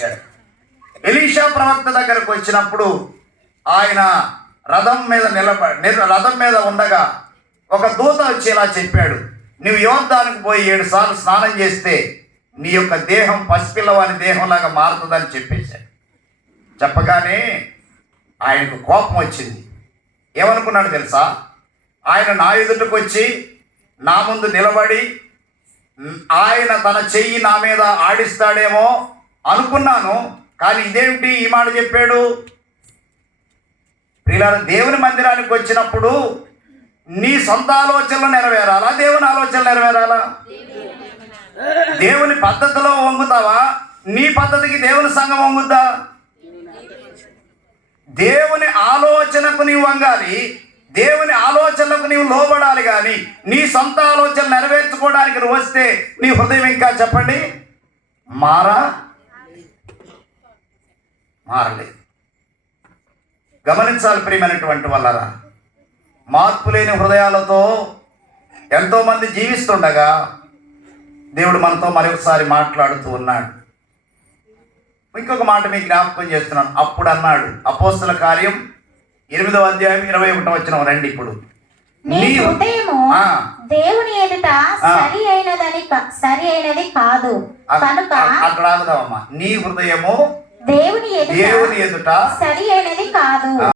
వచ్చాడు. ఎలీషా ప్రవక్త దగ్గరకు వచ్చినప్పుడు ఆయన రథం మీద నిలబ రథం మీద ఉండగా ఒక దూత వచ్చి ఇలా చెప్పాడు నువ్వు యోర్దానికి పోయి ఏడు సార్లు స్నానం చేస్తే నీ యొక్క దేహం పసిపిల్లవాని దేహంలాగా మారుతుందని చెప్పేశాడు. చెప్పగానే ఆయనకు కోపం వచ్చింది. ఏమనుకున్నాడు తెలుసా? ఆయన నా ఎదుటకు వచ్చి నా ముందు నిలబడి ఆయన తన చెయ్యి నా మీద ఆడిస్తాడేమో అనుకున్నాను కానీ ఇదేమిటి? ఈ మాట చెప్పాడు. ప్రియులారా దేవుని మందిరానికి వచ్చినప్పుడు నీ సొంత ఆలోచనలు నెరవేరాలా? దేవుని ఆలోచనలు నెరవేరాలా? దేవుని పద్ధతిలో వంగుతావా? నీ పద్ధతికి దేవుని సంఘం వంగుద్దా? దేవుని ఆలోచనకు నీవు వంగాలి దేవుని ఆలోచనలకు నీవు లోబడాలి కానీ నీ సొంత ఆలోచన నెరవేర్చుకోవడానికి నువ్వు వస్తే నీ హృదయం ఇంకా చెప్పండి మారా? మారలేదు. గమనించాలి ప్రియమైనటువంటి వాళ్ళరా. మార్పు లేని హృదయాలతో ఎంతోమంది జీవిస్తుండగా దేవుడు మనతో మరొకసారి మాట్లాడుతూ ఉన్నాడు. ఇంకొక మాట మీకు జ్ఞాపకం చేస్తున్నాను. అప్పుడు అన్నాడు అపోస్తుల కార్యం ఎనిమిదవ అధ్యాయం ఇరవై ఒకటో వచ్చిన రండి ఇప్పుడు. నీ హృదయము. దేవుని ఎదుట. సరి అయినదని సరి అయినది కాదు. కనుక అక్కడ నీ హృదయము దేవుని ఎదుట సరి అయినది కాదు.